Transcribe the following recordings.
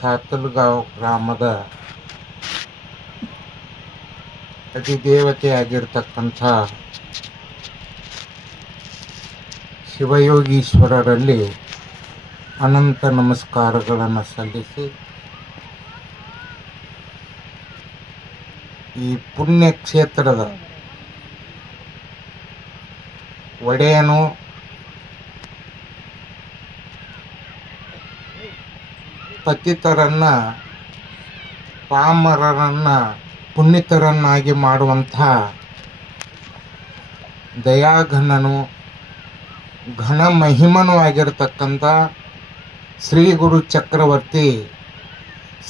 ಸಾತಲಗಾಂವ್ ಗ್ರಾಮದ ಅಧಿದೇವತೆಯಾಗಿರ್ತಕ್ಕಂಥ ಶಿವಯೋಗೀಶ್ವರರಲ್ಲಿ ಅನಂತ ನಮಸ್ಕಾರಗಳನ್ನು ಸಲ್ಲಿಸಿ, ಈ ಪುಣ್ಯಕ್ಷೇತ್ರದ ಒಡೆಯನು, ಪತಿತರನ್ನ ಪಾಮರರನ್ನ ಪುಣ್ಯತರನ್ನಾಗಿ ಮಾಡುವಂಥ ದಯಾಘನನು, ಘನ ಮಹಿಮನೂ ಆಗಿರತಕ್ಕಂಥ ಶ್ರೀ ಗುರು ಚಕ್ರವರ್ತಿ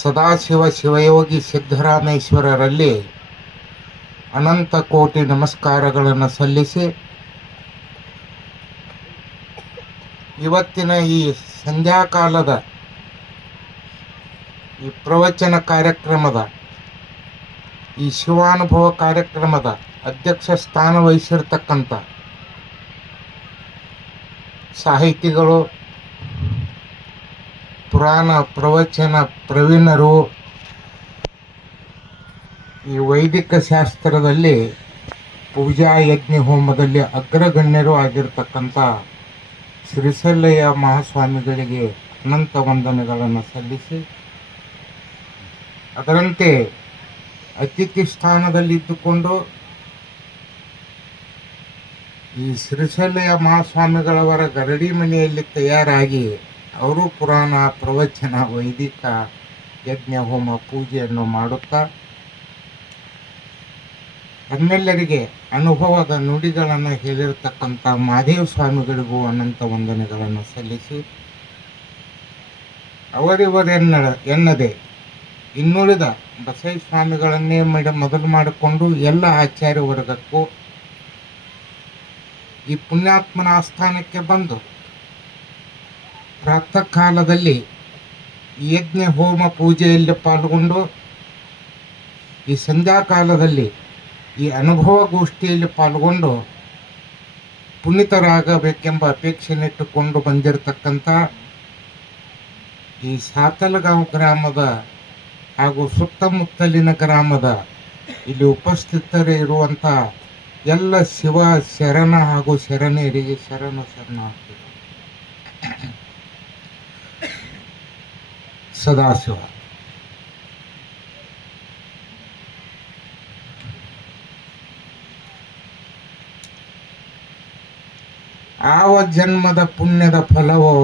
ಸದಾಶಿವ ಶಿವಯೋಗಿ ಸಿದ್ದರಾಮೇಶ್ವರರಲ್ಲಿ ಅನಂತ ಕೋಟಿ ನಮಸ್ಕಾರಗಳನ್ನು ಸಲ್ಲಿಸಿ, ಇವತ್ತಿನ ಈ ಸಂಧ್ಯಾಕಾಲದ ಈ ಪ್ರವಚನ ಕಾರ್ಯಕ್ರಮದ, ಈ ಶಿವಾನುಭವ ಕಾರ್ಯಕ್ರಮದ ಅಧ್ಯಕ್ಷ ಸ್ಥಾನ ವಹಿಸಿರ್ತಕ್ಕಂಥ ಸಾಹಿತಿಗಳು, ಪುರಾಣ ಪ್ರವಚನ ಪ್ರವೀಣರು, ಈ ವೈದಿಕ ಶಾಸ್ತ್ರದಲ್ಲಿ ಪೂಜಾ ಯಜ್ಞ ಹೋಮದಲ್ಲಿ ಅಗ್ರಗಣ್ಯರು ಆಗಿರ್ತಕ್ಕಂಥ ಶ್ರೀಸಲ್ಲಯ್ಯ ಮಹಾಸ್ವಾಮಿಗಳಿಗೆ ಅನಂತ ವಂದನೆಗಳನ್ನು ಸಲ್ಲಿಸಿ, ಅದರಂತೆ ಅತಿಥಿ ಸ್ಥಾನದಲ್ಲಿದ್ದುಕೊಂಡು ಈ ಶ್ರೀಸಲ್ಲಯ್ಯ ಮಹಾಸ್ವಾಮಿಗಳವರ ಗರಡಿ ಮನೆಯಲ್ಲಿ ತಯಾರಾಗಿ ಅವರು ಪುರಾಣ ಪ್ರವಚನ ವೈದಿಕ ಯಜ್ಞ ಹೋಮ ಪೂಜೆಯನ್ನು ಮಾಡುತ್ತಾ ತಮ್ಮೆಲ್ಲರಿಗೆ ಅನುಭವದ ನುಡಿಗಳನ್ನು ಹೇಳಿರತಕ್ಕಂಥ ಮಹಾದೇವ ಸ್ವಾಮಿಗಳಿಗೂ ಅನಂತ ವಂದನೆಗಳನ್ನು ಸಲ್ಲಿಸಿ, ಎನ್ನದೆ ಇನ್ನುಳಿದ ಬಸವ ಸ್ವಾಮಿಗಳನ್ನೇ ಮೊದಲು ಮಾಡಿಕೊಂಡು ಎಲ್ಲ ಆಚಾರ್ಯ ವರ್ಗಕ್ಕೂ ಈ ಪುಣ್ಯಾತ್ಮನ ಆಸ್ಥಾನಕ್ಕೆ ಬಂದು ಪ್ರಾತಃ ಕಾಲದಲ್ಲಿ ಯಜ್ಞ ಹೋಮ ಪೂಜೆಯಲ್ಲಿ ಪಾಲ್ಗೊಂಡು, ಈ ಸಂಧ್ಯಾಕಾಲದಲ್ಲಿ ಈ ಅನುಭವ ಗೋಷ್ಠಿಯಲ್ಲಿ ಪಾಲ್ಗೊಂಡು ಪುನೀತರಾಗಬೇಕೆಂಬ ಅಪೇಕ್ಷೆಯನ್ನಿಟ್ಟುಕೊಂಡು ಬಂದಿರತಕ್ಕಂಥ ಈ ಸಾತಲಗಾಂವ್ ಗ್ರಾಮದ ಹಾಗೂ ಸುತ್ತಮುತ್ತಲಿನ ಗ್ರಾಮದ ಇಲ್ಲಿ ಉಪಸ್ಥಿತರಿರುವಂಥ ಎಲ್ಲ ಶಿವ ಶರಣ ಹಾಗೂ ಶರಣೆಯರಿಗೆ ಶರಣಾರ್ಥಿ. ಸದಾಶಿವ ಆವ ಜನ್ಮದ ಪುಣ್ಯದ ಫಲವೋ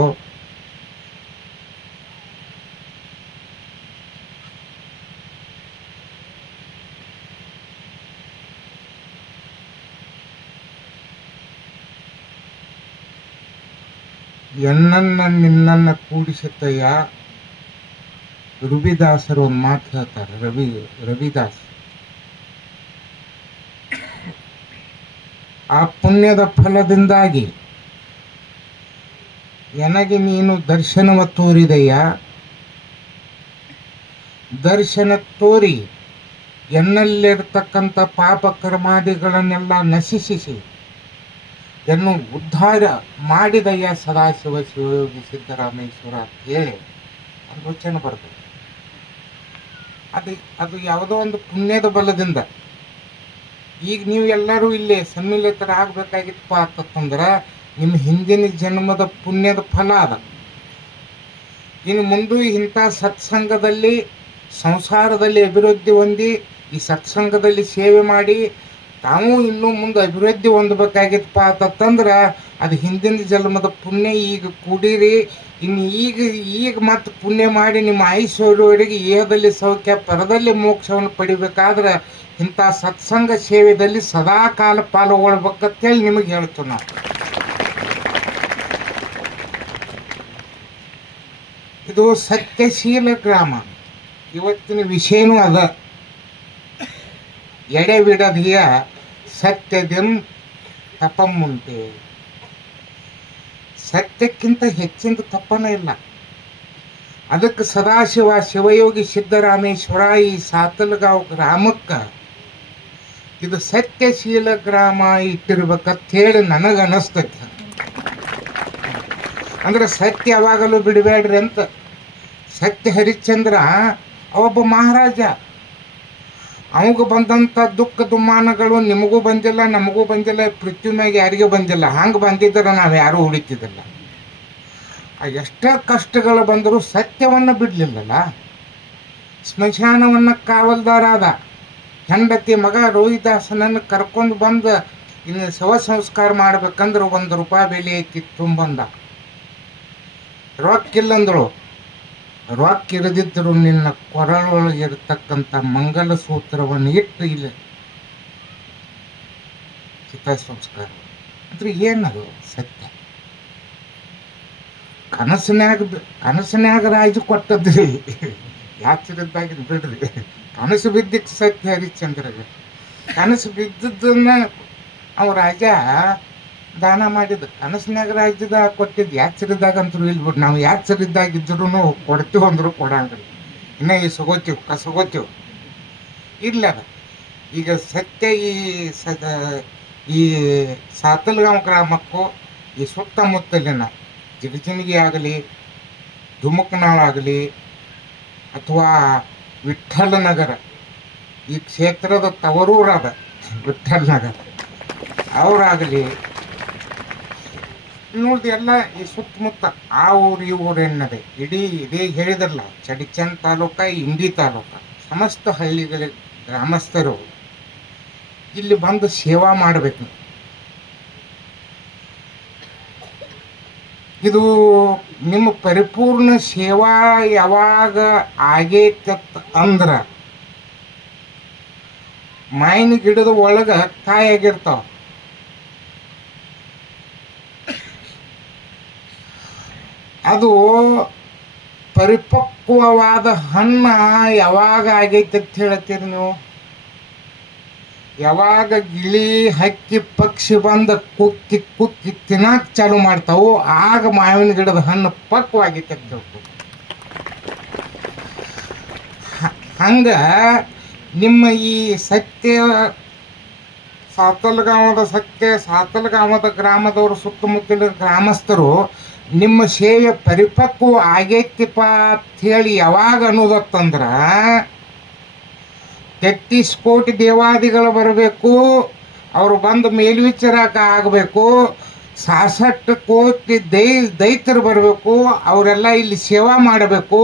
ಎನ್ನನ್ನ ನಿನ್ನನ್ನ ಕೂಡಿಸುತ್ತಯ್ಯ. ರವಿದಾಸರು ಒಂದು ಮಾತು ಹೇಳ್ತಾರೆ, ರವಿದಾಸ್. ಆ ಪುಣ್ಯದ ಫಲದಿಂದಾಗಿ ನನಗೆ ನೀನು ದರ್ಶನವ ತೋರಿದೆಯ. ದರ್ಶನ ತೋರಿ ಎನ್ನಲ್ಲಿರ್ತಕ್ಕಂಥ ಪಾಪ ಕರ್ಮಾದಿಗಳನ್ನೆಲ್ಲ ನಶಿಸಿ ಎನ್ನು ಉದ್ಧಾರ ಮಾಡಿದಯ್ಯ ಸದಾಶಿವ ಶಿವಯೋಗಿ ಸಿದ್ದರಾಮೇಶ್ವರ ಅಂತ ಹೇಳಿ ಅದು ವಚನ ಬರ್ತದೆ. ಅದು ಯಾವುದೋ ಒಂದು ಪುಣ್ಯದ ಬಲದಿಂದ ಈಗ ನೀವು ಎಲ್ಲರೂ ಇಲ್ಲಿ ಸಮ್ಮಿಲಿತರಾಗಬೇಕಾಗಿತ್ತಪ್ಪ ಅಂತಂದ್ರೆ ನಿಮ್ಮ ಹಿಂದಿನ ಜನ್ಮದ ಪುಣ್ಯದ ಫಲ ಅದ. ಇನ್ನು ಮುಂದೆ ಇಂಥ ಸತ್ಸಂಗದಲ್ಲಿ ಸಂಸಾರದಲ್ಲಿ ಅಭಿವೃದ್ಧಿ ಹೊಂದಿ ಈ ಸತ್ಸಂಗದಲ್ಲಿ ಸೇವೆ ಮಾಡಿ ತಾವು ಇನ್ನೂ ಮುಂದೆ ಅಭಿವೃದ್ಧಿ ಹೊಂದಬೇಕಾಗಿತ್ತಪ್ಪ ಅಂತಂದ್ರೆ ಅದು ಹಿಂದಿನ ಜನ್ಮದ ಪುಣ್ಯ ಈಗ ಕೂಡಿರಿ. ಇನ್ನು ಈಗ ಮತ್ತೆ ಪುಣ್ಯ ಮಾಡಿ ನಿಮ್ಮ ಐಶ್ವರ್ಯವರೆಗೆ ಏಹದಲ್ಲಿ ಸೌಖ್ಯ ಪರದಲ್ಲಿ ಮೋಕ್ಷವನ್ನು ಪಡಿಬೇಕಾದ್ರೆ ಇಂಥ ಸತ್ಸಂಗ ಸೇವೆಯಲ್ಲಿ ಸದಾ ಕಾಲ ಪಾಲ್ಗೊಳ್ಬೇಕಂತೇಳಿ ನಿಮಗೆ ಹೇಳ್ತೀವಿ ನಾವು. ಇದು ಸತ್ಯಶೀಲ ಗ್ರಾಮ. ಇವತ್ತಿನ ವಿಷಯನೂ ಅದ. ಎಡೆಬಿಡದಿಯ ಸತ್ಯದಂ ತಪಮ್ಮುಂಟೆ. ಸತ್ಯಕ್ಕಿಂತ ಹೆಚ್ಚಿನ ತಪ್ಪನೇ ಇಲ್ಲ. ಅದಕ್ಕೆ ಸದಾಶಿವ ಶಿವಯೋಗಿ ಸಿದ್ದರಾಮೇಶ್ವರ ಈ ಸಾತಲಗಾಂವ್ ಗ್ರಾಮಕ್ಕೆ ಇದು ಸತ್ಯಶೀಲ ಗ್ರಾಮ ಇಟ್ಟಿರ್ಬೇಕಂತ ಹೇಳಿ ನನಗೆ ಅನಿಸ್ತೈತೆ. ಅಂದ್ರೆ ಸತ್ಯ ಯಾವಾಗಲೂ ಬಿಡಬೇಡ್ರಿ ಅಂತ. ಸತ್ಯ ಹರಿಶ್ಚಂದ್ರ ಅವೊಬ್ಬ ಮಹಾರಾಜ. ಅವಾಗ ಬಂದಂಥ ದುಃಖ ದುಮ್ಮಾನಗಳು ನಿಮಗೂ ಬಂದಿಲ್ಲ, ನಮಗೂ ಬಂದಿಲ್ಲ, ಪೃಥ್ವಿ ಮ್ಯಾಗೆ ಯಾರಿಗೂ ಬಂದಿಲ್ಲ. ಹಂಗೆ ಬಂದಿದ್ದರೆ ನಾವು ಯಾರೂ ಉಳಿತಿದ್ದಿಲ್ಲ. ಎಷ್ಟೇ ಕಷ್ಟಗಳು ಬಂದರೂ ಸತ್ಯವನ್ನು ಬಿಡಲಿಲ್ಲಲ್ಲ. ಸ್ಮಶಾನವನ್ನು ಕಾವಲ್ದಾರಾದ ಹೆಂಡತಿ ಮಗ ರೋಹಿದಾಸನನ್ನು ಕರ್ಕೊಂಡು ಬಂದು ಇನ್ನು ಶವ ಸಂಸ್ಕಾರ ಮಾಡ್ಬೇಕಂದ್ರೆ ₹1 ಬೆಲೆ ಐತಿ ತುಂಬಂದ. ರೊಕ್ಕಿಲ್ಲಂದಳು. ರೊಕ್ಕ ಇರದಿದ್ದರು ನಿನ್ನ ಕೊರಳೊಳಗಿರತಕ್ಕಂಥ ಮಂಗಲ ಸೂತ್ರವನ್ನು ಇಟ್ಟು ಇಲ್ಲಿ ಚಿತಾ ಸಂಸ್ಕಾರ ಅಂದ್ರೆ ಏನದು ಸತ್ಯ. ಕನಸಿನ್ಯಾಗ ರಾಜು ಕೊಟ್ಟದ್ರಿ, ಯಾಚಿರದ್ದಾಗಿದ್ದು ಬಿಡ್ರಿ. ಕನಸು ಬಿದ್ದಿತ್ತು ಸತ್ಯ ಹರಿಶ್ಚಂದ್ರಗೆ. ಕನಸು ಬಿದ್ದದನ್ನ ಅವ ರಾಜ ದಾನ ಮಾಡಿದ್ದು. ಕನಸಿನ್ಯಾಗ ರಾಜ್ಯದ ಕೊಟ್ಟಿದ್ದು. ಯಾಚರಿದ್ದಾಗ ಅಂತೂ ಇಲ್ಲಿ ಬಿಟ್ಟು ನಾವು ಯಾಚರಿದ್ದಾಗಿದ್ರು ಕೊಡ್ತೀವಿ ಅಂದ್ರು ಕೊಡಂಗಿಲ್ಲ. ಇನ್ನು ಈ ಸಗೋತೀವಿ ಕಸಗೋತೀವಿ ಇಲ್ಲ. ಈಗ ಸತ್ಯ ಈ ಸಾತಲ್ಗಾಂವ್ ಗ್ರಾಮಕ್ಕೂ ಈ ಸುತ್ತಮುತ್ತಲಿನ ಜಿಗಜಿಣಗಿ ಆಗಲಿ, ಧುಮುಕನಾಳಾಗಲಿ ಅಥವಾ ವಿಠ್ಠಲ ನಗರ, ಈ ಕ್ಷೇತ್ರದ ತವರೂರಾದ ವಿಠ್ಠಲ ನಗರ ಅವರಾಗಲಿ ನೋಡಿದೆ ಎಲ್ಲ ಈ ಸುತ್ತಮುತ್ತ ಆ ಊರು ಈ ಊರು ಎನ್ನದೆ ಇಡೀ ಇದೇ ಹೇಳಿದ್ರಲ್ಲ, ಚಡಿಚಂದ್ ತಾಲೂಕ, ಇಂಡಿ ತಾಲೂಕ ಸಮಸ್ತ ಹಳ್ಳಿಗಳ ಗ್ರಾಮಸ್ಥರು ಇಲ್ಲಿ ಬಂದು ಸೇವಾ ಮಾಡಬೇಕು. ಇದು ನಿಮ್ಮ ಪರಿಪೂರ್ಣ ಸೇವಾ ಯಾವಾಗ ಆಗೈತತ್ ಅಂದ್ರ ಮಾವಿನ ಗಿಡದ ಒಳಗ ಕಾಯಾಗಿರ್ತಾವ. ಅದು ಪರಿಪಕ್ವವಾದ ಹಣ್ಣ ಯಾವಾಗ ಆಗೈತೆ ಅಂತ ಹೇಳ್ತೀರಿ ನೀವು? ಯಾವಾಗ ಗಿಳಿ ಹಕ್ಕಿ ಪಕ್ಷಿ ಬಂದ ಕುಕ್ಕಿ ಕುಕ್ಕಿ ತಿನ್ನಕ್ ಚಾಲು ಮಾಡ್ತಾವು, ಆಗ ಮಾವಿನ ಗಿಡದ ಹಣ್ಣು ಪಕ್ವಾಗೈತೆ ಅಂತ ಹೇಳ್ತೀವಿ. ಹಂಗ ನಿಮ್ಮ ಈ ಸಾತಲ್ಗಾಂವದ ಗ್ರಾಮದವರು ಸುತ್ತಮುತ್ತಲಿನ ಗ್ರಾಮಸ್ಥರು ನಿಮ್ಮ ಸೇವೆ ಪರಿಪಕ್ವ ಆಗೈತಿಪ್ಪ ಅಂಥೇಳಿ ಯಾವಾಗ ಅನ್ನೋದತ್ತಂದ್ರ 33 ಕೋಟಿ ದೇವಾದಿಗಳು ಬರಬೇಕು, ಅವರು ಬಂದು ಮೇಲ್ವಿಚಾರಕ ಆಗಬೇಕು, 66 ಕೋಟಿ ದೈತರು ಬರಬೇಕು, ಅವರೆಲ್ಲ ಇಲ್ಲಿ ಸೇವಾ ಮಾಡಬೇಕು,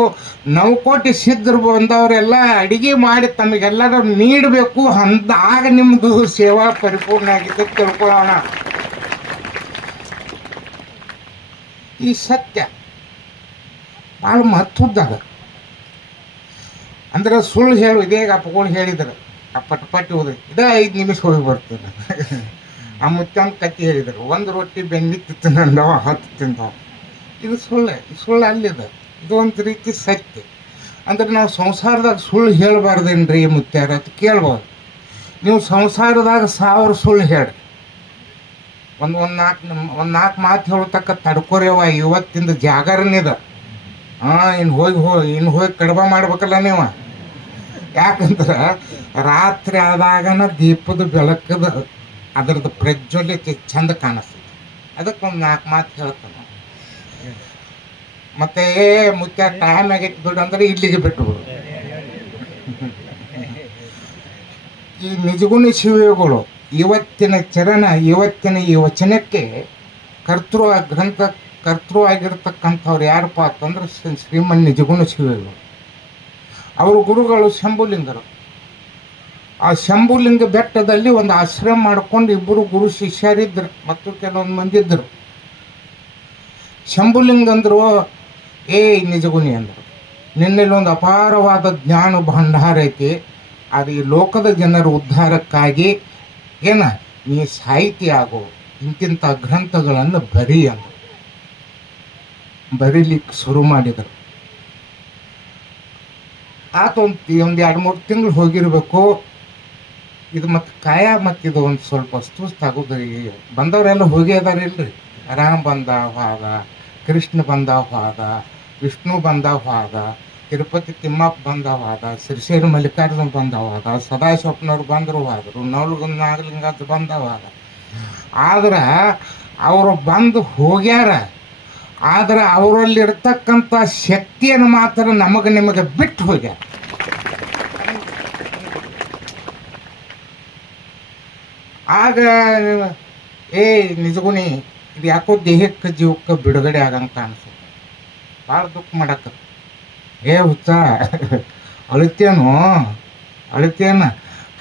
9 ಕೋಟಿ ಸಿದ್ಧರು ಬಂದವರೆಲ್ಲ ಅಡಿಗೆ ಮಾಡಿ ತಮಗೆಲ್ಲರೂ ನೀಡಬೇಕು. ಆಗ ನಿಮ್ಮದು ಸೇವಾ ಪರಿಪೂರ್ಣ ಆಗಿದೆ ತಿಳ್ಕೊಳ್ಳೋಣ. ಈ ಸತ್ಯ ಭಾಳ ಮಹತ್ವದಾಗ ಅಂದ್ರೆ ಸುಳ್ಳು ಹೇಳು. ಇದೇಗ ಅಪ್ಪಗಳು ಹೇಳಿದ್ರು, ಪಟ್ಟಿ ಹೋದ್ರಿ ಇದೇ 5 ನಿಮಿಷ ಹೋಗಿ ಬರ್ತೇನೆ. ಆ ಮುತ್ತಂದು ಕತ್ತಿ ಹೇಳಿದರು, 1 ರೊಟ್ಟಿ ಬೆನ್ನಿತ್ತು ತಿಂದವ 10 ತಿಂದವ. ಇದು ಸುಳ್ಳು ಅಲ್ಲಿದೆ. ಇದು ಒಂದು ರೀತಿ ಸತ್ಯ. ಅಂದ್ರೆ ನಾವು ಸಂಸಾರದಾಗ ಸುಳ್ಳು ಹೇಳಬಾರ್ದೇನ್ರಿ ಮುತ್ಯಾರ ಅಂತ ಕೇಳ್ಬೋದು. ನೀವು ಸಂಸಾರದಾಗ 1000 ಸುಳ್ಳು ಹೇಳಿ ಒಂದು 4 ಮಾತು ಹೇಳತಕ್ಕ ತಡ್ಕೊರೇವ. ಇವತ್ತಿಂದ ಜಾಗರಣೆದ ಇನ್ನು ಹೋಗಿ ಕಡಿಮೆ ಮಾಡ್ಬೇಕಲ್ಲ ನೀವು. ಯಾಕಂದ್ರೆ ರಾತ್ರಿ ಆದಾಗನ ದೀಪದ ಬೆಳಕದ ಅದರದ್ದು ಪ್ರಜ್ವಲ್ಯತೆ ಚಂದ ಕಾಣಿಸ್ತದೆ. ಅದಕ್ಕೊಂದು 4 ಮಾತು ಹೇಳ್ತಾನೆ. ಮತ್ತೆ ಮುಖ್ಯ ಟೈಮ್ ಆಗೈತೆ ಬಿಡು ಅಂದ್ರೆ ಇಲ್ಲಿಗೆ ಬಿಟ್ಟುಬಿಡು. ಈ ನಿಜಗುಣ ಶಿವಗಳು ಇವತ್ತಿನ ಚರಣ, ಇವತ್ತಿನ ಈ ವಚನಕ್ಕೆ ಕರ್ತೃ ಆಗಿರ್ತಕ್ಕಂಥವ್ರು ಯಾರಪ್ಪ ಅಂತಂದ್ರೆ ಶ್ರೀಮನ್ ನಿಜಗುಣ ಶಿವಗಳು. ಅವರು ಗುರುಗಳು ಶಂಭುಲಿಂಗರು. ಆ ಶಂಭುಲಿಂಗ ಬೆಟ್ಟದಲ್ಲಿ ಒಂದು ಆಶ್ರಮ ಮಾಡ್ಕೊಂಡು 2 ಗುರು ಶಿಷ್ಯರಿದ್ರು ಮತ್ತು ಕೆಲವೊಂದು ಮಂದಿ ಇದ್ದರು. ಶಂಭುಲಿಂಗ ಅಂದರು, ನಿಜಗುಣಿ ಅಂದರು, ನಿನ್ನಲ್ಲಿ ಒಂದು ಅಪಾರವಾದ ಜ್ಞಾನ ಭಂಡಾರ ಐತಿ. ಅದು ಈ ಲೋಕದ ಜನರ ಉದ್ಧಾರಕ್ಕಾಗಿ ನೀ ಸಾಹಿತಿ ಆಗೋ, ಇಂತಿಂಥ ಗ್ರಂಥಗಳನ್ನು ಬರೀ ಅಂದರು. ಬರೀಲಿಕ್ಕೆ ಶುರು ಮಾಡಿದರು. ಆತ ಒಂದು 2-3 ತಿಂಗಳು ಹೋಗಿರ್ಬೇಕು. ಇದು ಮತ್ತು ಇದು ಒಂದು ಸ್ವಲ್ಪ ಸುಸ್ತಾಗೋದ್ರಿ. ಬಂದವರೆಲ್ಲ ಹೋಗಿ ಅದಾರಿಲ್ರಿ. ರಾಮ ಬಂದ ಹೋದ, ಕೃಷ್ಣ ಬಂದ ಹೋದ, ವಿಷ್ಣು ಬಂದ ಹೋದ, ತಿರುಪತಿ ತಿಮ್ಮಪ್ಪ ಬಂದ ಹೋದ, ಶ್ರೀಶೈಲ ಮಲ್ಲಿಕಾರ್ಜುನ ಬಂದ ಹೋದ, ಸದಾಶಿವಪ್ಪನವ್ರು ಬಂದರು ಹೋದರು, ನಾಗಲಿಂಗದ ಬಂದ ಹೋದ. ಆದ್ರೆ ಅವರು ಬಂದು ಹೋಗ್ಯಾರ. ಆದ್ರೆ ಅವರಲ್ಲಿರ್ತಕ್ಕಂಥ ಶಕ್ತಿಯನ್ನು ಮಾತ್ರ ನಿಮಗೆ ಬಿಟ್ಟು ಹೋಗ್ಯಾರ. ಆಗ ನಿಜಗುನಿ ಇದು ಯಾಕೋ ದೇಹಕ್ಕೆ ಜೀವಕ್ಕೆ ಬಿಡುಗಡೆ ಆಗಂತ ಅನ್ಸುತ್ತೆ. ಭಾಳ ದುಃಖ ಮಾಡಕ್ಕ ಹುಚ್ಚ ಅಳಿತೇನು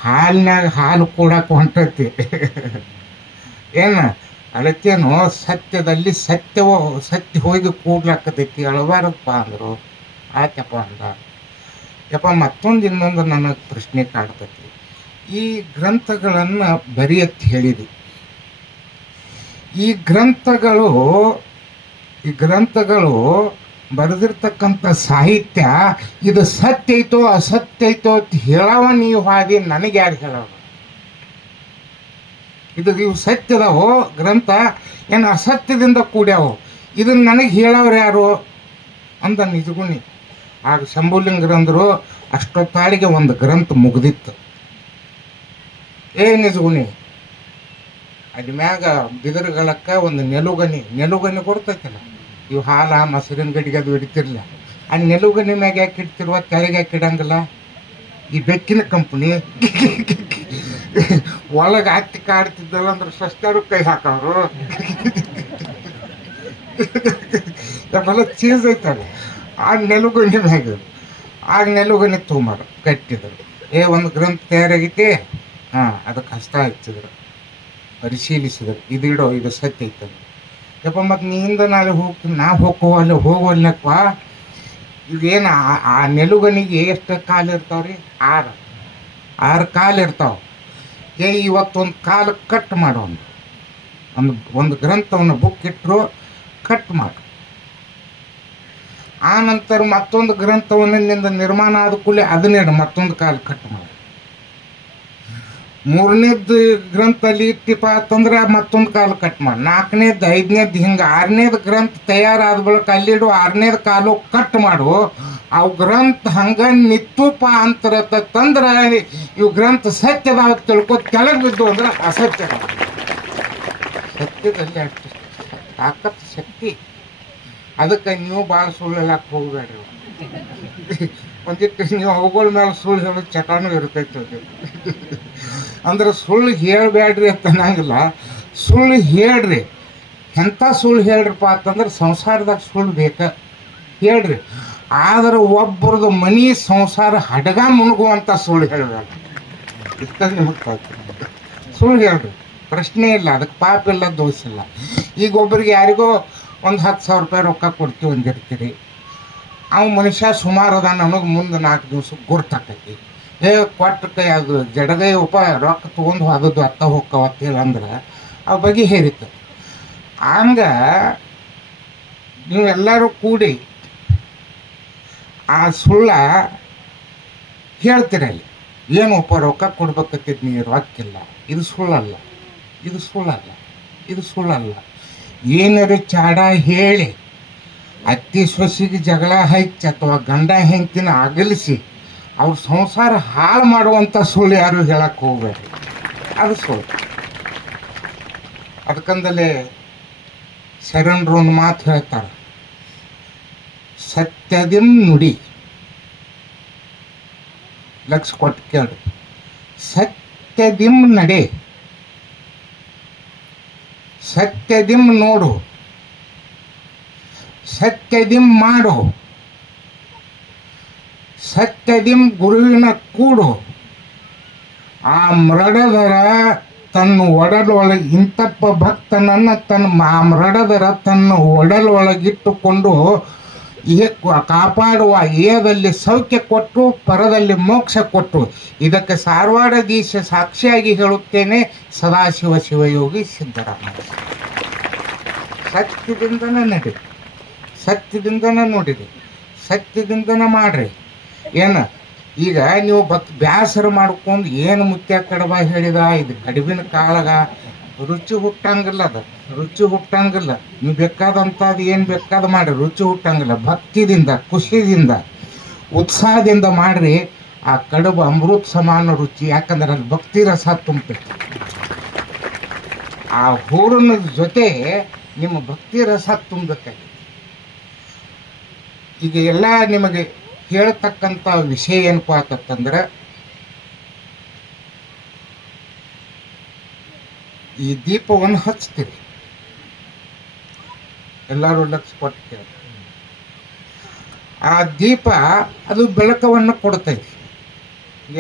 ಹಾಲಿನಾಗ ಹಾಲು ಕೂಡಕ್ಕೆ ಹೊಂಟೈತಿ ಏನು ಅಳಿತೇನು ಸತ್ಯದಲ್ಲಿ ಸತ್ಯ ಹೋಗಿ ಕೂಡ್ಲಾಕತೈತಿ ಅಳಬಾರದಪ್ಪ ಅಂದರು. ಆಯ್ತಪ್ಪ ಅಂದ. ಮತ್ತೊಂದು ಇನ್ನೊಂದು ನನಗೆ ಪ್ರಶ್ನೆ ಕಾಡ್ತೈತಿ. ಈ ಗ್ರಂಥಗಳನ್ನು ಬರೆಯತ್ ಹೇಳಿದೆ. ಈ ಗ್ರಂಥಗಳು ಬರೆದಿರ್ತಕ್ಕಂಥ ಸಾಹಿತ್ಯ ಇದು ಸತ್ಯ ಐತೋ ಅಸತ್ಯ ಐತೋ ಅಂತ ಹೇಳವ ನೀವು ಹಾದಿ, ನನಗೆ ಯಾರು ಹೇಳವ? ಇವು ಸತ್ಯದವೋ ಗ್ರಂಥ ಏನು ಅಸತ್ಯದಿಂದ ಕೂಡ್ಯಾವೋ ಇದನ್ನು ನನಗೆ ಹೇಳವ್ರು ಯಾರು ಅಂದ ನಿಜಗುಣಿ. ಆಗ ಶಂಭುಲಿಂಗರಂದರು ಅಷ್ಟೊತ್ತಾಳಿಗೆ ಒಂದು ಗ್ರಂಥ ಮುಗ್ದಿತ್ತು. ನಿಜಗುಣಿ ಅದ್ರ ಮ್ಯಾಗ ಬಿದರುಗಳಕ್ಕ ಒಂದು ನೆಲುಗನಿ ಕೊಡ್ತೈತಲ್ಲ, ಇವು ಹಾಲ ಮೊಸರಿನ ಗಡಿಗೆ ಅದು ಹಿಡಿತಿರ್ಲ. ಆ ನೆಲುಗನಿ ಮ್ಯಾಗ ಯಾಕೆ ಇಡ್ತಿರುವ, ಕೆಳಗೆ ಯಾಕೆ ಇಡಂಗಿಲ್ಲ? ಈ ಬೆಕ್ಕಿನ ಕಂಪ್ನಿ ಒಳಗೆ ಹತ್ತಿ ಕಾಡ್ತಿದ್ದಲ್ಲ ಅಂದ್ರೆ ಸ್ವಸ್ಥರು ಕೈ ಹಾಕವ್ರು. ಯಾಕೆಲ್ಲ ಚೀಸ್ ಐತಲ್ಲ ಆ ನೆಲುಗನಿ ಮ್ಯಾಗ. ಆಗ ನೆಲುಗನಿ ತೊಗೊಂಬಾರ ಕಟ್ಟಿದ್ರು. ಒಂದು ಗ್ರಂಥ ತಯಾರಾಗೈತಿ, ಅದಕ್ಕೆ ಹಸ್ತ ಹಚ್ಚಿದ್ರು, ಪರಿಶೀಲಿಸಿದ್ರು, ಇದಿಡೋ ಇದು ಸತ್ಯ ಐತದ. ಮತ್ತು ನೀಯಿಂದ ನಾಳೆ ಹೋಗ್ತೀನಿ, ನಾ ಹೋಗೋಲ್ಲಪ್ಪ. ಇವೇನು ಆ ನೆಲುಗನಿಗೆ ಎಷ್ಟು ಕಾಲು ಇರ್ತಾವ್ರಿ? 6 ಕಾಲು ಇರ್ತಾವ. ಇವತ್ತೊಂದು ಕಾಲು ಕಟ್ ಮಾಡೋ ಒಂದು ಗ್ರಂಥವನ್ನು ಬುಕ್ ಇಟ್ಟರು ಕಟ್ ಮಾಡು. ಆ ನಂತರ ಮತ್ತೊಂದು ಗ್ರಂಥವನ್ನಿಂದ ನಿರ್ಮಾಣ ಆದ ಕೂಡಲೇ ಅದನ್ನೇ ಮತ್ತೊಂದು ಕಾಲು ಕಟ್ ಮಾಡು. 3ನೇದು ಗ್ರಂಥ ಅಲ್ಲಿ ಇಟ್ಟಿಪ್ಪ ಅಂತಂದ್ರೆ ಮತ್ತೊಂದು ಕಾಲು ಕಟ್ ಮಾಡಿ, 4ನೇದು 5ನೇದು ಹಿಂಗೆ 6ನೇದು ಗ್ರಂಥ ತಯಾರಾದ ಬಳಿಕ ಅಲ್ಲಿಡು 6ನೇದು ಕಾಲು ಕಟ್ ಮಾಡು. ಅವು ಗ್ರಂಥ ಹಂಗ ನಿತ್ತುಪ ಅಂತರ ತಂದ್ರೆ ಇವು ಗ್ರಂಥ ಸತ್ಯದಾಗ ತಿಳ್ಕೊ, ಕೆಳಗೆ ಬಿದ್ದು ಅಂದ್ರೆ ಅಸತ್ಯ. ಸತ್ಯದಲ್ಲಿ ಅಷ್ಟು ತಾಕತ್ತು ಶಕ್ತಿ. ಅದಕ್ಕೆ ನೀವು ಭಾಳ ಸುಳ್ಳು ಹೇಳಕ್ಕೆ ಹೋಗ್ಬೇಡ್ರಿ. ಒಂದಿಟ್ಟು ನೀವು ಅವುಗಳ ಮೇಲೆ ಸುಳ್ಳು ಹೇಳೋದು ಚಟಾನು ಇರ್ತೈತೆ. ಅಂದ್ರೆ ಸುಳ್ಳು ಹೇಳಬೇಡ್ರಿ ಅಂತ ಅನ್ನಂಗಿಲ್ಲ, ಸುಳ್ಳು ಹೇಳ್ರಿ. ಎಂಥ ಸುಳ್ಳು ಹೇಳ್ರಪ್ಪ ಅಂತಂದ್ರೆ ಸಂಸಾರದಾಗ ಸುಳ್ಳು ಹೇಳ್ರಿ. ಆದ್ರೆ ಒಬ್ಬರದು ಮನಿ ಸಂಸಾರ ಹಡಗ ಮುಳುಗುವಂಥ ಸುಳ್ಳು ಹೇಳಬೇಡ. ಇಷ್ಟ ನಿಮಗೆ ಸುಳ್ಳು ಹೇಳ್ರಿ, ಪ್ರಶ್ನೆ ಇಲ್ಲ, ಅದಕ್ಕೆ ಪಾಪ ಇಲ್ಲ, ದೋಷ ಇಲ್ಲ. ಈಗ ಒಬ್ಬರಿಗೆ ಯಾರಿಗೋ ಒಂದು 10,000 ರೂಪಾಯಿ ರೊಕ್ಕ ಕೊಡ್ತೀವಿ ಅಂದಿರ್ತೀರಿ. ಅವ ಮನುಷ್ಯ ಸುಮಾರು ಅದ ನನಗೆ ಮುಂದೆ 4 ದಿವ್ಸಕ್ಕೆ ಗುರ್ತಾಕೈತಿ. ಕೊಟ್ಟ ಕೈ ಅದು ಜಡಗೈ ರೊಕ್ಕ ತೊಗೊಂಡು ಹೋದದ್ದು ಅತ್ತ ಹೋಕ್ಕವತ್ತೇಳ ಅಂದ್ರೆ ಆ ಬಗ್ಗೆ ಹೇರಿತ್ತು. ಹಂಗೆ ನೀವೆಲ್ಲರೂ ಕೂಡಿ ಆ ಸುಳ್ಳ ಹೇಳ್ತೀರಲ್ಲಿ, ಏನಪ್ಪ ರೊಕ್ಕ ಕೊಡ್ಬೇಕತ್ತಿದ್ ನೀ ರೊಕ್ಕಿಲ್ಲ. ಇದು ಸುಳ್ಳಲ್ಲ, ಇದು ಸುಳ್ಳಲ್ಲ. ಏನಾರು ಚಾಡ ಹೇಳಿ ಅತ್ತಿ ಸೊಸಿಗೆ ಜಗಳ ಹಚ್ಚಿ ಅಥವಾ ಗಂಡ ಹೆಂಡತಿನ ಅಗಲಿಸಿ ಅವ್ರ ಸಂಸಾರ ಹಾಳು ಮಾಡುವಂಥ ಸುಳ್ಳು ಯಾರು ಹೇಳಕ್ಕೆ ಹೋಗ್ಬೇಡ್ರಿ, ಅದು ಸುಳ್ಳು. ಅದಕ್ಕಂದಲೇ ಶರಣರು ಒಂದು ಮಾತು ಹೇಳ್ತಾರೆ, ಸತ್ಯದಿಂ ನುಡಿ. ಲಕ್ಷ ಕೊಟ್ಟು ಕೇಳಿ, ಸತ್ಯದಿಂ ನಡೆ, ಸತ್ಯದಿಂ ನೋಡು, ಸತ್ಯದಿಂ ಮಾಡು, ಸತ್ಯದಿಂ ಗುರುವಿನ ಕೂಡು. ಆ ಮರಡದರ ತನ್ನ ಒಡಲೊಳಗೆ ಇಂತಪ್ಪ ಭಕ್ತನನ್ನು ಆ ಮರಡದರ ತನ್ನ ಒಡಲೊಳಗಿಟ್ಟುಕೊಂಡು ಕಾಪಾಡುವ ಏದಲ್ಲಿ ಸೌಖ್ಯ ಕೊಟ್ಟು ಪರದಲ್ಲಿ ಮೋಕ್ಷ ಕೊಟ್ಟು. ಇದಕ್ಕೆ ಸಾರವಾಡದೀಶ ಸಾಕ್ಷಿಯಾಗಿ ಹೇಳುತ್ತೇನೆ, ಸದಾಶಿವ ಶಿವಯೋಗಿ ಸಿದ್ದರಾಮಯ್ಯ. ಸತ್ಯದಿಂದನೇ ನಡಿ, ಸತ್ಯದಿಂದನೇ ನೋಡಿರಿ, ಸತ್ಯದಿಂದನೇ ಮಾಡ್ರಿ. ಏನು ಈಗ ನೀವು ಬ್ಯಾಸರ ಮಾಡ್ಕೊಂಡು ಏನು ಮುತ್ಯ ಕಡಬ ಹೇಳಿದ, ಇದು ಕಡಿಬಿನ ಕಾಳಗ ರುಚಿ ಹುಟ್ಟಂಗಿಲ್ಲ. ಅದು ರುಚಿ ಹುಟ್ಟಂಗಿಲ್ಲ. ನೀವು ಬೇಕಾದಂಥದ್ದು ಏನು ಬೇಕಾದ ಮಾಡಿರಿ, ರುಚಿ ಹುಟ್ಟಂಗಿಲ್ಲ. ಭಕ್ತಿದಿಂದ, ಖುಷಿದಿಂದ, ಉತ್ಸಾಹದಿಂದ ಮಾಡ್ರಿ. ಆ ಕಡುಬು ಅಮೃತ ಸಮಾನ ರುಚಿ. ಯಾಕಂದ್ರೆ ಅಲ್ಲಿ ಭಕ್ತಿ ರಸ ತುಂಬೈತಿ. ಆ ಹೂರಣ ಜೊತೆ ನಿಮ್ಮ ಭಕ್ತಿ ರಸ ತುಂಬಬೇಕಾಗಿ ಈಗ ಎಲ್ಲ ನಿಮಗೆ ಹೇಳ್ತಕ್ಕಂಥ ವಿಷಯ ಏನಪ್ಪಾ ಅಂತಂದ್ರೆ, ಈ ದೀಪವನ್ನು ಹಚ್ತೀರಿ, ಎಲ್ಲರೂ ಲಕ್ಷ ಕೊಟ್ಟು ಕೇಳಿ. ಆ ದೀಪ ಅದು ಬೆಳಕವನ್ನು ಕೊಡ್ತೈತಿ.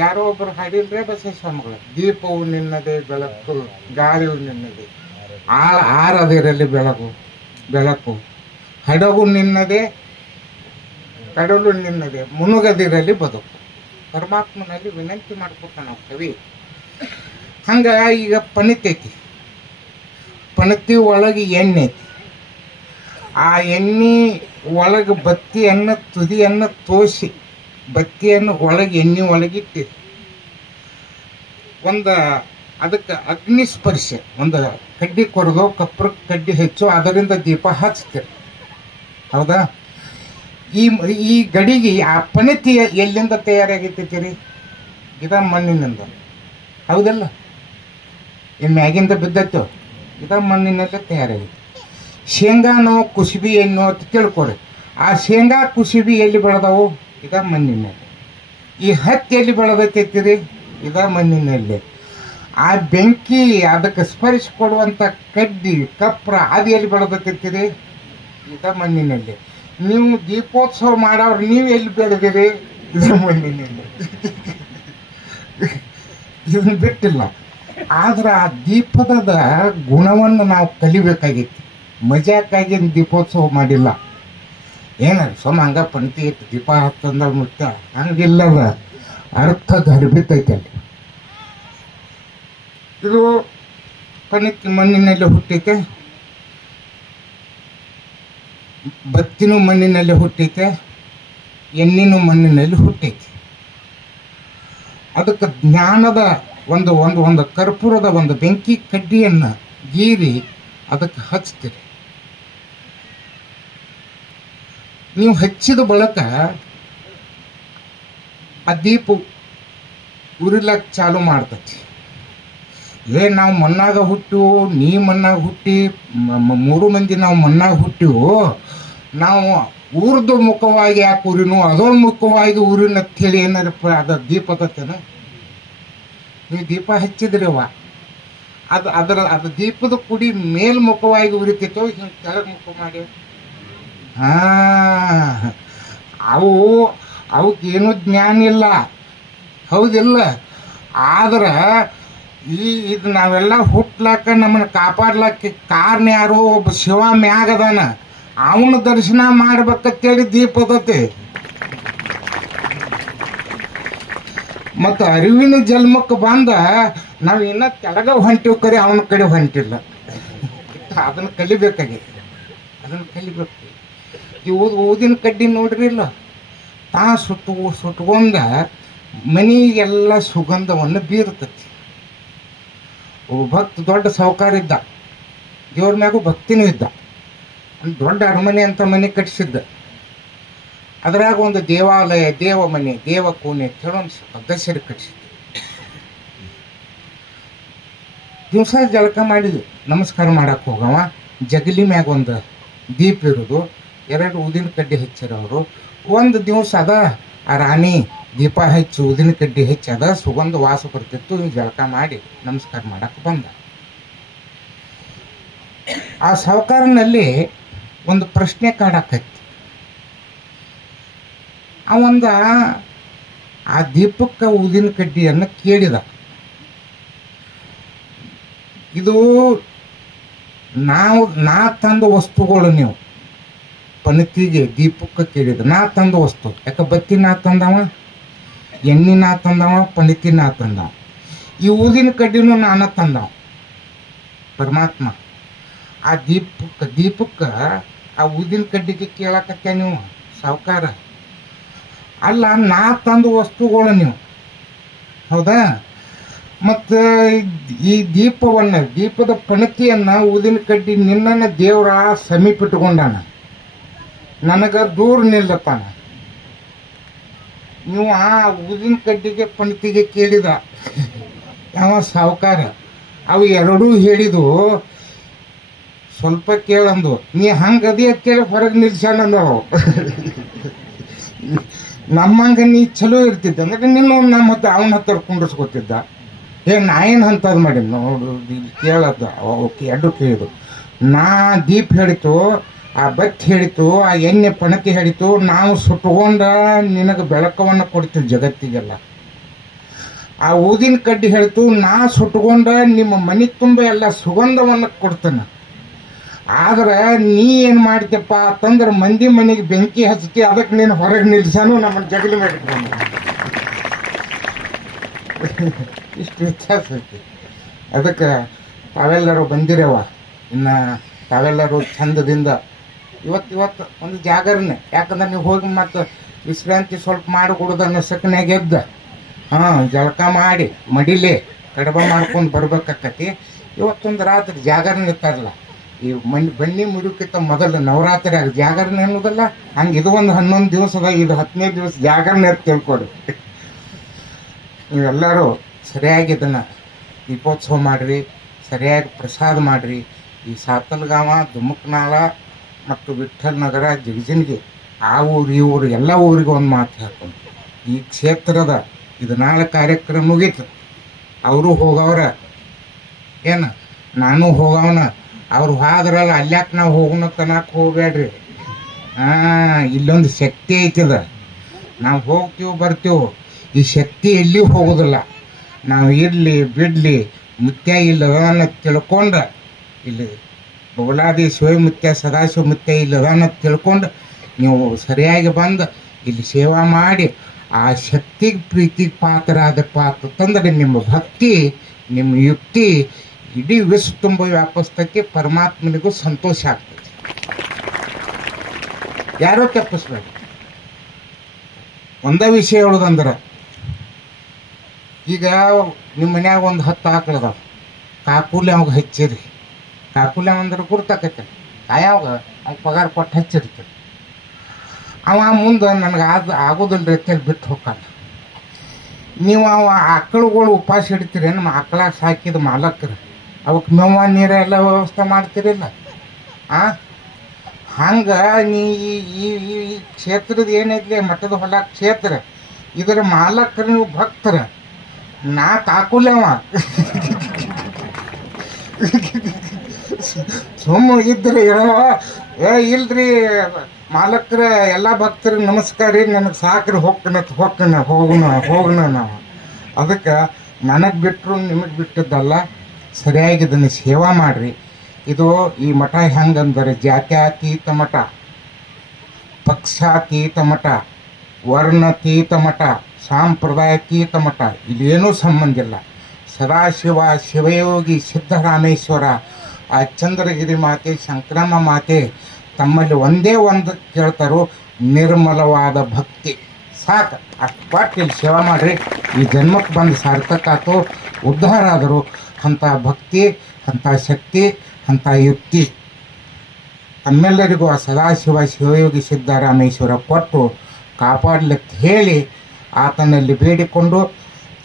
ಯಾರೋ ಒಬ್ಬರು ಹಾಡಿಲ್ರೇ ಬಸವೇಶ್ವರಗಳು, ದೀಪವು ನಿನ್ನದೇ ಬೆಳಕು, ಗಾಳಿಯು ನಿನ್ನದೇ, ಆರದಿರಲಿ ಬೆಳಕು, ಹಡಗು ನಿನ್ನದೇ, ಕಡಲು ನಿನ್ನದೇ, ಮುನುಗದಿರಲಿ ಬದುಕು. ಪರಮಾತ್ಮನಲ್ಲಿ ವಿನಂತಿ ಮಾಡ್ಕೊತಾನ ಕವಿ. ಹಂಗ ಈಗ ಪಣಿತೈತಿ, ಪಣತಿ ಒಳಗೆ ಎಣ್ಣೆ ಐತಿ. ಆ ಎಣ್ಣೆ ಒಳಗೆ ಬತ್ತಿಯನ್ನು ತುದಿಯನ್ನು ತೋಸಿ ಬತ್ತಿಯನ್ನು ಒಳಗೆ ಎಣ್ಣೆ ಒಳಗಿಟ್ಟು ಅದಕ್ಕೆ ಅಗ್ನಿ ಸ್ಪರ್ಶ, ಒಂದು ಕಡ್ಡಿ ಕೊರೆದೋ ಕಪ್ಪರ ಕಡ್ಡಿ ಹೆಚ್ಚು ಅದರಿಂದ ದೀಪ ಹಚ್ತೀರಿ. ಹೌದಾ? ಈ ಗಡಿಗೆ ಆ ಪಣತಿ ಎಲ್ಲಿಂದ ತಯಾರಾಗಿರ್ತೀರಿ? ಇದ ಮಣ್ಣಿನಿಂದ. ಹೌದಲ್ಲ? ಈ ಮ್ಯಾಗಿಂದ ಬಿದ್ದತ್ತು, ಇದ ಮಣ್ಣಿನಲ್ಲೇ ತಯಾರಾಗಿತ್ತು. ಶೇಂಗಾನೋ ಕುಸುಬಿ ಎಣ್ಣೋ ಅಂತ ತಿಳ್ಕೊರಿ. ಆ ಶೇಂಗಾ ಕುಸುಬಿ ಎಲ್ಲಿ ಬೆಳೆದವು? ಇದ ಮಣ್ಣಿನಲ್ಲಿ. ಈ ಹತ್ತಿ ಎಲ್ಲಿ ಬೆಳೆದೈತಿರಿ? ಇದ ಮಣ್ಣಿನಲ್ಲಿ. ಆ ಬೆಂಕಿ ಅದಕ್ಕೆ ಸ್ಪರ್ಶ ಕೊಡುವಂಥ ಕಡ್ಡಿ ಕಪ್ರ ಅದು ಎಲ್ಲಿ ಬೆಳೆದೈತಿರಿ? ಇದ ಮಣ್ಣಿನಲ್ಲಿ. ನೀವು ದೀಪೋತ್ಸವ ಮಾಡೋರು ನೀವು ಎಲ್ಲಿ ಬೆಳೆದಿರಿ? ಇದ ಮಣ್ಣಿನಲ್ಲಿ. ಇದನ್ನು ಬಿಟ್ಟಿಲ್ಲ. ಆದ್ರೆ ಆ ದೀಪದ ಗುಣವನ್ನು ನಾವು ಕಲಿಬೇಕಾಗಿತ್ತು. ಮಜಾಕ್ಕಾಗಿ ದೀಪೋತ್ಸವ ಮಾಡಿಲ್ಲ. ಏನಾರ ಸೊಮ್ಮ ಹಂಗ ಪಂಕ್ತಿ ಇತ್ತು ದೀಪ ಹತ್ತಂದ ಮುಟ್ಟ ಹಂಗಿಲ್ಲದ ಅರ್ಥ ಗರ್ಭಿತೈತೆ ಅಲ್ಲಿ. ಇದು ಪಣಿತಿ ಮಣ್ಣಿನಲ್ಲಿ ಹುಟ್ಟೈತೆ, ಬತ್ತಿನೂ ಮಣ್ಣಿನಲ್ಲಿ ಹುಟ್ಟೈತೆ, ಎಣ್ಣಿನೂ ಮಣ್ಣಿನಲ್ಲಿ ಹುಟ್ಟೈತೆ. ಅದಕ್ಕೆ ಜ್ಞಾನದ ಒಂದು ಒಂದು ಒಂದು ಕರ್ಪೂರದ ಒಂದು ಬೆಂಕಿ ಕಡ್ಡಿಯನ್ನು ಗೀರಿ ಅದಕ್ಕೆ ಹಚ್ತೀರಿ. ನೀವು ಹಚ್ಚಿದ ಬಳಿಕ ಆ ದೀಪ ಉರಿಲಕ್ಕೆ ಚಾಲು ಮಾಡ್ತೈತಿ. ನಾವು ಮಣ್ಣಾಗ ಹುಟ್ಟಿವು, ನೀ ಮಣ್ಣಾಗ ಹುಟ್ಟಿ, 3 ಮಂದಿ ನಾವು ಮಣ್ಣಾಗ ಹುಟ್ಟಿವು, ನಾವು ಊರ್ದು ಮುಖವಾಗಿ ಯಾಕೆ ಉರಿನು, ಅದೊಂದು ಮುಖವಾಗಿ ಊರಿನ ಹೇಳಿ ಏನಾರಪ್ಪ ಅದ ದೀಪದತ್ತೇನ? ನೀವು ದೀಪ ಹಚ್ಚಿದ್ರಿ ಅವ ಅದು ದೀಪದ ಕುಡಿ ಮೇಲ್ಮುಖವಾಗಿ ಉರಿತೈತೋ ಹಿಂಗೆ ಕೆಳಗೆ ಮುಖ ಮಾಡಿ? ಅವಕ್ಕೇನು ಜ್ಞಾನ ಇಲ್ಲ. ಹೌದಿಲ್ಲ? ಆದ್ರೆ ಇದು ನಾವೆಲ್ಲ ಹುಟ್ಲಾಕ ನಮ್ಮನ್ನು ಕಾಪಾಡ್ಲಾಕ ಕಾರಣ ಯಾರು? ಒಬ್ಬ ಶಿವ ಮ್ಯಾಗದಾನ, ಅವನ ದರ್ಶನ ಮಾಡ್ಬೇಕಂತೇಳಿ ದೀಪದತೆ. ಮತ್ತು ಅರಿವಿನ ಜನ್ಮಕ್ಕೆ ಬಂದ ನಾವು ಇನ್ನೂ ಕೆಳಗ ಹೊಂಟಿವ್ ಕರೆ ಅವನ ಕಡೆ ಹೊಂಟಿಲ್ಲ. ಅದನ್ನು ಕಲಿಬೇಕಾಗೈತಿ, ಅದನ್ನು ಕಲಿಬೇಕು. ಈ ಊದಿನ ಕಡ್ಡಿ ನೋಡ್ರಿ ಇಲ್ಲ, ತಾ ಸುಟ್ಕೊಂಡ ಮನೆಗೆಲ್ಲ ಸುಗಂಧವನ್ನು ಬೀರ್ತತಿ. ಒಬ್ಬ ಭಕ್ತ ದೊಡ್ಡ ಸಾಹುಕಾರ ಇದ್ದ, ದೇವ್ರ ಮ್ಯಾಗೂ ಭಕ್ತಿನೂ ಇದ್ದ. ಒಂದು ದೊಡ್ಡ ಅರಮನೆ ಅಂತ ಮನೆ ಕಟ್ಟಿಸಿದ್ದ. ಅದ್ರಾಗ ಒಂದು ದೇವಾಲಯ, ದೇವಮನೆ, ದೇವಕೋಣೆ ಅಂತ ಒಂದು ಸದಸ್ಯರು ಕಟ್ಟಿಸಿದ್ದ. ದಿವಸ ಜಳಕ ಮಾಡಿದ್ವಿ, ನಮಸ್ಕಾರ ಮಾಡಕ್ಕೆ ಹೋಗವ. ಜಗಲಿ ಮ್ಯಾಗ ಒಂದು ದೀಪ ಇರೋದು, 2 ಊದಿನ ಕಡ್ಡಿ ಹಚ್ಚಾರ ಅವರು. ಒಂದು ದಿವಸ ಅದ ಆ ರಾಣಿ ದೀಪ ಹಚ್ಚಿ ಊದಿನ ಕಡ್ಡಿ ಹಚ್ಚಿ ಅದ ಸುಗಂಧ ವಾಸ ಬರ್ತಿತ್ತು. ಜಳಕ ಮಾಡಿ ನಮಸ್ಕಾರ ಮಾಡಕ್ಕೆ ಬಂದ. ಆ ಸಾಹುಕಾರನಲ್ಲಿ ಒಂದು ಪ್ರಶ್ನೆ ಕಾಡಾಕೈತಿ. ಅವಂದ ಆ ದೀಪಕ್ಕೆ ಊದಿನ ಕಡ್ಡಿಯನ್ನು ಕೇಳಿದ. ಇದು ನಾ ತಂದ ವಸ್ತುಗಳು, ನೀವು ಪಣತಿಗೆ ದೀಪಕ್ಕೆ ಕೇಳಿದ ನಾ ತಂದ ವಸ್ತು. ಯಾಕೆ ಬತ್ತಿ ನಾ ತಂದವ, ಎಣ್ಣೆ ನಾ ತಂದವ, ಪಣತಿ ನಾ ತಂದವ, ಈ ಊದಿನ ಕಡ್ಡಿನೂ ನಾನ ತಂದವ ಪರಮಾತ್ಮ. ಆ ದೀಪಕ್ಕೆ ಆ ಊದಿನ ಕಡ್ಡಿಗೆ ಕೇಳಕತ್ತ ನೀವು ಸಾಹುಕಾರ. ಅಲ್ಲ, ನಾ ತಂದ ವಸ್ತುಗಳು ನೀವು. ಹೌದಾ? ಮತ್ತು ಈ ದೀಪದ ಪಣತಿಯನ್ನು ಊದಿನ ಕಡ್ಡಿ ನಿನ್ನನ್ನು ದೇವರ ಸಮೀಪ ಇಟ್ಕೊಂಡಾನ, ನನಗೆ ದೂರ ನಿಲ್ಲತ್ತಾನ. ನೀವು ಆ ಊದಿನ ಕಡ್ಡಿಗೆ ಪಣತಿಗೆ ಕೇಳಿದ ಯಾವ ಸಾಹುಕಾರ. ಅವು ಎರಡೂ ಹೇಳಿದು ಸ್ವಲ್ಪ ಕೇಳಂದು, ನೀ ಹಂಗದಿ ಅಂತೇಳಿ ಹೊರಗೆ ನಿಲ್ಸ್ಯಾನ ನಾವು. ನಮ್ಮಂಗೆ ನೀ ಚಲೋ ಇರ್ತಿದ್ದ ಅಂದ್ರೆ ನೀನು ನಮ್ಮ ಹತ್ರ ಅವನ ಹತ್ರ ಕುಂಡ್ರಿಸ್ಕೊತಿದ್ದ. ನಾ ಏನು ಅಂತದ್ ಮಾಡಿ ನೋಡು, ಇಲ್ಲಿ ಕೇಳದ ಓಕೆ ಎರಡು ಕೇಳಿದು. ನಾ ದೀಪ ಹೇಳಿತು, ಆ ಬತ್ತಿ ಹೇಳಿತು, ಆ ಎಣ್ಣೆ ಪಣತಿ ಹೇಳಿತು, ನಾವು ಸುಟ್ಕೊಂಡ ನಿನಗೆ ಬೆಳಕವನ್ನು ಕೊಡ್ತೀವಿ ಜಗತ್ತಿಗೆಲ್ಲ. ಆ ಊದಿನ ಕಡ್ಡಿ ಹೇಳ್ತು, ನಾ ಸುಟ್ಕೊಂಡ ನಿಮ್ಮ ಮನೆ ತುಂಬ ಎಲ್ಲ ಸುಗಂಧವನ್ನು ಕೊಡ್ತಾನೆ. ಆದ್ರೆ ನೀ ಏನು ಮಾಡ್ತಪ್ಪ ಅಂತಂದ್ರೆ ಮಂದಿ ಮನೆಗೆ ಬೆಂಕಿ ಹಚ್ತಿ, ಅದಕ್ಕೆ ನೀನು ಹೊರಗೆ ನಿಲ್ಸಾನು ನಮ್ಮನ್ನು ಜಗಲಿ ಮಾಡಿಕೊಂಡು. ಇಷ್ಟು ವ್ಯತ್ಯಾಸ ಐತಿ. ಅದಕ್ಕೆ ತಾವೆಲ್ಲರೂ ಬಂದಿರವ, ಇನ್ನು ತಾವೆಲ್ಲರೂ ಚಂದದಿಂದ ಇವತ್ತು ಒಂದು ಜಾಗರಣೆ. ಯಾಕಂದ್ರೆ ನೀವು ಹೋಗಿ ಮತ್ತು ವಿಶ್ರಾಂತಿ ಸ್ವಲ್ಪ ಮಾಡಿ ಕೊಡೋದು ಅನ್ನೋ ಸಕ್ಕನ್ಯಾಗ ಎದ್ದ ಜಳಕ ಮಾಡಿ ಮಡಿಲೆ ಕಡಬ ಮಾಡ್ಕೊಂಡು ಬರ್ಬೇಕಾಕತಿ. ಇವತ್ತೊಂದು ರಾತ್ರಿ ಜಾಗರಣೆ ಇರ್ತಾರಲ್ಲ, ಈ ಬನ್ನಿ ಮುಡುಕಿತ್ತ ಮೊದಲು ನವರಾತ್ರಿ ಆಗ ಜಾಗರಣೆ ಅನ್ನೋದಲ್ಲ, ಹಂಗೆ ಇದು ಒಂದು 11 ದಿವಸದ, ಇದು 10ನೇ ದಿವಸ ಜಾಗರಣೆ ಅಂತ ತಿಳ್ಕೊಡಿ. ನೀವೆಲ್ಲರೂ ಸರಿಯಾಗಿ ಇದನ್ನು ದೀಪೋತ್ಸವ ಮಾಡಿರಿ, ಸರಿಯಾಗಿ ಪ್ರಸಾದ ಮಾಡಿರಿ. ಈ ಸಾತಲ್ಗಾವ, ದುಮ್ಮಕ್ನಾಳ ಮತ್ತು ವಿಠ್ಠಲ್ ನಗರ, ಜಗಜಿನ್ಗಿ, ಆ ಊರು ಈ ಊರು ಎಲ್ಲ ಊರಿಗೆ ಒಂದು ಮಾತು ಹೇಳ್ಕೊಂಡು, ಈ ಕ್ಷೇತ್ರದ ಇದು ನಾಳೆ ಕಾರ್ಯಕ್ರಮ ಮುಗೀತು. ಅವರು ಹೋಗವ್ರ, ಏನು ನಾನು ಹೋಗವನ, ಅವ್ರು ಹೋದ್ರಲ್ಲ ಅಲ್ಯಾಕೆ ನಾವು ಹೋಗೋಣ ತನಕ ಹೋಗ್ಬೇಡ್ರಿ. ಇಲ್ಲೊಂದು ಶಕ್ತಿ ಐತದ, ನಾವು ಹೋಗ್ತೀವಿ ಬರ್ತೀವಿ. ಈ ಶಕ್ತಿ ಎಲ್ಲಿ ಹೋಗೋದಿಲ್ಲ. ನಾವು ಇರಲಿ ಬಿಡಲಿ ಮುತ್ಯ ಇಲ್ಲದನ್ನ ತಿಳ್ಕೊಂಡು, ಇಲ್ಲಿ ಬೌಲಾದಿ ಶಿವ ಮುತ್ಯ ಸದಾಶಿವ ಮುತ್ಯ ಇಲ್ಲದನ್ನ ತಿಳ್ಕೊಂಡು ನೀವು ಸರಿಯಾಗಿ ಬಂದು ಇಲ್ಲಿ ಸೇವಾ ಮಾಡಿ ಆ ಶಕ್ತಿಗೆ ಪ್ರೀತಿಗೆ ಪಾತ್ರ ಆದಪ್ಪ ಅಂತಂದ್ರೆ ನಿಮ್ಮ ಭಕ್ತಿ, ನಿಮ್ಮ ಯುಕ್ತಿ ಇಡೀ ವಿಶ್ವ ತುಂಬ ವ್ಯಾಪಿಸ್ತೈತಿ. ಪರಮಾತ್ಮನಿಗೂ ಸಂತೋಷ ಆಗ್ತೈತಿ. ಯಾರೋ ತಪ್ಪಿಸ್ಬೇಡಿ. ಒಂದೇ ವಿಷಯ ಹೇಳೋದಂದ್ರೆ, ಈಗ ನಿಮ್ಮ ಮನ್ಯಾಗ ಒಂದು 10 ಆಕಳದಾವ, ಕಾಕೂಲಿ ಅವಾಗ ಹಚ್ಚಿರಿ. ಕಾಕೂಲಿ ಅಂದ್ರೆ ಗುರ್ತಾಕೈತೆ, ಕಾಯಾವಾಗ ಅವ್ನು ಪಗಾರ ಕೊಟ್ಟು ಹಚ್ಚಿರ್ತೀರಿ. ಅವ ಮುಂದೆ ನನಗೆ ಆಗೋದಿಲ್ಲ ರೀತಿಯಲ್ಲಿ ಬಿಟ್ಟು ಹೋಗ್ತಾನೆ. ನೀವು ಅವ ಆಕಳುಗಳು ಉಪವಾಸ ಇಡ್ತೀರಿ, ನಮ್ಮ ಆಕಳ ಸಾಕಿದ ಮಾಲಕರು ಅವಕ್ಕೆ ಮೇವ ನೀರು ಎಲ್ಲ ವ್ಯವಸ್ಥೆ ಮಾಡ್ತಿರಿಲ್ಲ. ಹಂಗೆ ನೀ ಈ ಕ್ಷೇತ್ರದ ಏನೈತಿ ಮಠದ ಹೊಲ ಕ್ಷೇತ್ರ, ಇದರ ಮಾಲಕರು ನೀವು ಭಕ್ತರ. ನಾ ಕಾಕುಲವ ಸುಮ್ಮ ಇದ್ರೆ ಇರವ. ಇಲ್ರಿ ಮಾಲಕರ ಎಲ್ಲ ಭಕ್ತರಿಗೆ ನಮಸ್ಕಾರ ರೀ, ನನಗೆ ಸಾಕ್ರಿ, ಹೋಗೋಣ ನಾವು. ಅದಕ್ಕೆ ನನಗೆ ಬಿಟ್ಟರು ನಿಮಗೆ ಬಿಟ್ಟಿದ್ದಲ್ಲ, ಸರಿಯಾಗಿ ಇದನ್ನು ಸೇವಾ ಮಾಡಿರಿ. ಇದು ಈ ಮಠ ಹೆಂಗಂದರೆ ಜಾತ್ಯಾತೀತ ಮಠ, ಪಕ್ಷಾತೀತ ಮಠ, ವರ್ಣತೀತ ಮಠ, ಸಾಂಪ್ರದಾಯತೀತ ಮಠ. ಇಲ್ಲೇನೂ ಸಂಬಂಧ ಇಲ್ಲ. ಸದಾಶಿವ, ಶಿವಯೋಗಿ, ಸಿದ್ದರಾಮೇಶ್ವರ, ಆ ಚಂದ್ರಗಿರಿ ಮಾತೆ, ಶಂಕರಮ್ಮ ಮಾತೆ ತಮ್ಮಲ್ಲಿ ಒಂದೇ ಒಂದು ಕೇಳ್ತಾರೋ, ನಿರ್ಮಲವಾದ ಭಕ್ತಿ ಸಾಕು. ಅಷ್ಟು ಪಟ್ಟು ಇಲ್ಲಿ ಸೇವಾ ಮಾಡಿರಿ. ಈ ಜನ್ಮಕ್ಕೆ ಬಂದು ಸಾರ್ಥಕ ಆಯ್ತು, ಉದ್ಧಾರ ಆದರು. ಅಂಥ ಭಕ್ತಿ, ಅಂಥ ಶಕ್ತಿ, ಅಂಥ ಯುಕ್ತಿ ತಮ್ಮೆಲ್ಲರಿಗೂ ಆ ಸದಾಶಿವ, ಶಿವಯೋಗಿ, ಸಿದ್ದರಾಮೇಶ್ವರ ಕೊಟ್ಟು ಕಾಪಾಡಲಿಕ್ಕೆ ಹೇಳಿ ಆತನಲ್ಲಿ ಬೇಡಿಕೊಂಡು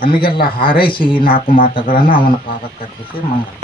ನಮಗೆಲ್ಲ ಹಾರೈಸಿ ಈ 4 ಮಾತುಗಳನ್ನು ಅವನ ಪಾದಕ್ಕೆ ಅರ್ಪಿಸಿ ಮಂಗಳ.